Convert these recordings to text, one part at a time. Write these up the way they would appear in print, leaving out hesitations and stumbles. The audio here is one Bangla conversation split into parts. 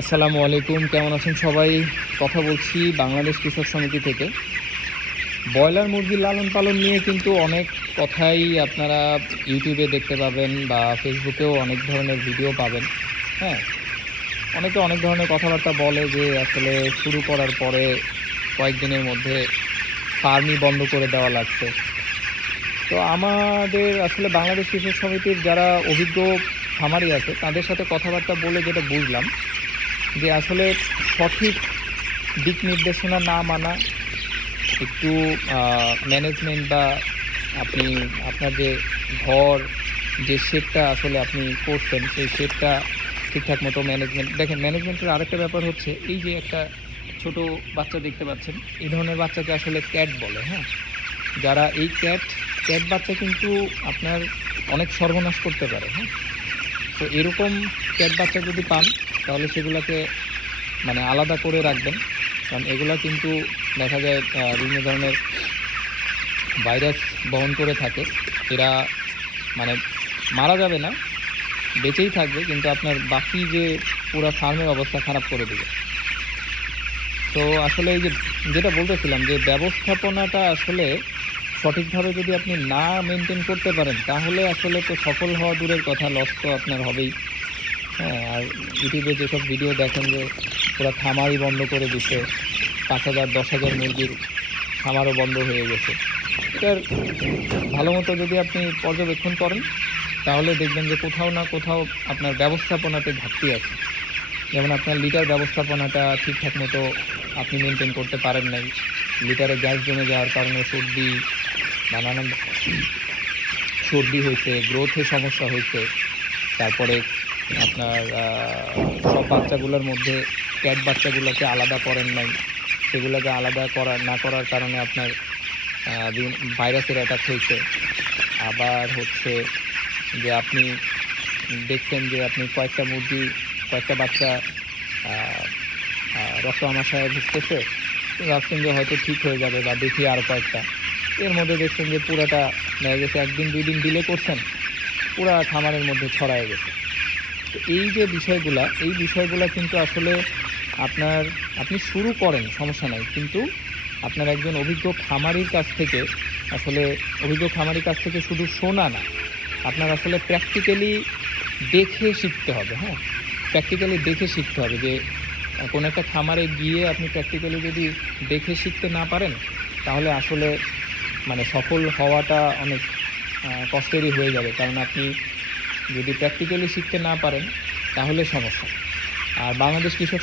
আসসালামু আলাইকুম, কেমন আছেন সবাই? কথা বলছি বাংলাদেশ কৃষক সমিতি থেকে। ব্রয়লার মুরগির লালন পালন নিয়ে কিন্তু অনেক কথাই আপনারা ইউটিউবে দেখতে পাবেন বা ফেসবুকেও অনেক ধরনের ভিডিও পাবেন। হ্যাঁ, অনেকে অনেক ধরনের কথাবার্তা বলে যে আসলে শুরু করার পরে কয়েকদিনের মধ্যে ফার্মই বন্ধ করে দেওয়া লাগছে। তো আমাদের আসলে বাংলাদেশ কৃষক সমিতির যারা অভিজ্ঞ খামারি আছে তাদের সাথে কথাবার্তা বলে যেটা বুঝলাম যে আসলে সঠিক দিক নির্দেশনা না মানা, একটু ম্যানেজমেন্ট বা আপনি আপনার যে ঘর, যে শেডটা আসলে আপনি করছেন সেই শেডটা ঠিকঠাক মতো ম্যানেজমেন্ট দেখেন। ম্যানেজমেন্টের আরেকটা ব্যাপার হচ্ছে এই যে একটা ছোট বাচ্চা দেখতে পাচ্ছেন, এই ধরনের বাচ্চাকে আসলে ক্যাট বলে। হ্যাঁ, যারা এই ক্যাট ক্যাট বাচ্চা কিন্তু আপনার অনেক সর্বনাশ করতে পারে। হ্যাঁ, তো এরকম ক্যাট বাচ্চা যদি পান তাহলে সেগুলোকে মানে আলাদা করে রাখবেন, কারণ এগুলা কিন্তু দেখা যায় বিভিন্ন ধরনের ভাইরাস বহন করে থাকে। এরা মানে মারা যাবে না, বেঁচেই থাকবে, কিন্তু আপনার বাকি যে পুরো ফার্মের অবস্থা খারাপ করে দেবে। তো আসলে এই যে যেটা বলতেছিলাম যে ব্যবস্থাপনাটা আসলে সঠিকভাবে যদি আপনি না মেনটেন করতে পারেন তাহলে আসলে তো সফল হওয়া দূরের কথা, লস তো আপনার হবেই। হ্যাঁ, আর ইউটিউবে যেসব ভিডিও দেখেন যে পুরো খামারই বন্ধ করে দিচ্ছে, 5,000 10,000 মুরগির খামারও বন্ধ হয়ে গেছে। এটার ভালো মতো যদি আপনি পর্যবেক্ষণ করেন তাহলে দেখবেন যে কোথাও না কোথাও আপনার ব্যবস্থাপনাতে ঘাটতি আছে। যেমন আপনার লিটার ব্যবস্থাপনাটা ঠিকঠাক মতো আপনি মেনটেন করতে পারেন নাই। লিটারে গ্যাস জমে যাওয়ার কারণে নানান সর্দি হয়েছে, গ্রোথে সমস্যা হয়েছে। তারপরে আপনার সব বাচ্চাগুলোর মধ্যে ক্যাট বাচ্চাগুলোকে আলাদা করেন নাই। সেগুলোকে আলাদা না করার কারণে আপনার ভাইরাসের অ্যাটাক হয়েছে। আবার হচ্ছে যে আপনি দেখছেন যে আপনি কয়েকটা বাচ্চা রক্ত আমাশায় ভুগতেছে, তো ভাবছেন যে হয়তো ঠিক হয়ে যাবে বা দেখি আর কয়েকটা। এর মধ্যে দেখছেন যে পুরাটা দেখা গেছে 1 দিন 2 দিন ডিলে করছেন, পুরা খামারের মধ্যে ছড়ায় গেছে। তো এই বিষয়গুলা কিন্তু আসলে আপনি শুরু করেন সমস্যা নাই, কিন্তু আপনার একজন অভিজ্ঞ খামারির কাছ থেকে শুধু শোনা না, আপনার আসলে প্র্যাকটিক্যালি দেখে শিখতে হবে। হ্যাঁ, প্র্যাকটিক্যালি দেখে শিখতে হবে যে কোনো একটা খামারে গিয়ে আপনি প্র্যাকটিক্যালি যদি দেখে শিখতে না পারেন তাহলে আসলে মানে সফল হওয়াটা অনেক কষ্টেরই হয়ে যাবে, কারণ আপনি যদি প্র্যাকটিক্যালি শিখতে না পারেন তাহলে সমস্যা। আর বাংলাদেশ কৃষক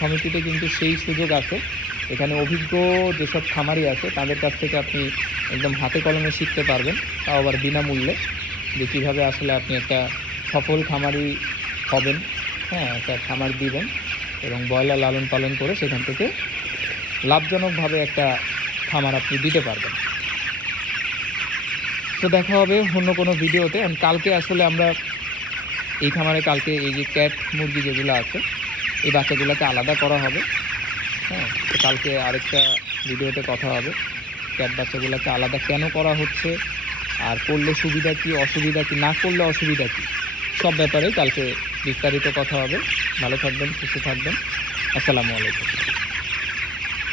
সমিতিতে কিন্তু সেই সুযোগ আছে। এখানে অভিজ্ঞ যেসব খামারি আছে তাদের কাছ থেকে আপনি একদম হাতে কলমে শিখতে পারবেন, তাও আবার বিনামূল্যে, যে কীভাবে আসলে আপনি একটা সফল খামারি হবেন। হ্যাঁ, একটা খামার দিবেন এবং ব্রয়লার লালন পালন করে সেখান থেকে লাভজনকভাবে একটা খামার আপনি দিতে পারবেন। তো দেখা হবে অন্য কোনো ভিডিওতে। কালকে আসলে আমরা এই খামারে এই যে ক্যাট মুরগি যেগুলো আছে এই বাচ্চাগুলোকে আলাদা করা হবে। হ্যাঁ, তো কালকে আরেকটা ভিডিওতে কথা হবে ক্যাট বাচ্চাগুলোকে আলাদা কেন করা হচ্ছে, আর করলে সুবিধা কী, অসুবিধা কী, না করলে অসুবিধা কী, সব ব্যাপারে কালকে বিস্তারিত কথা হবে। ভালো থাকবেন, সুস্থ থাকবেন। আসসালামু আলাইকুম।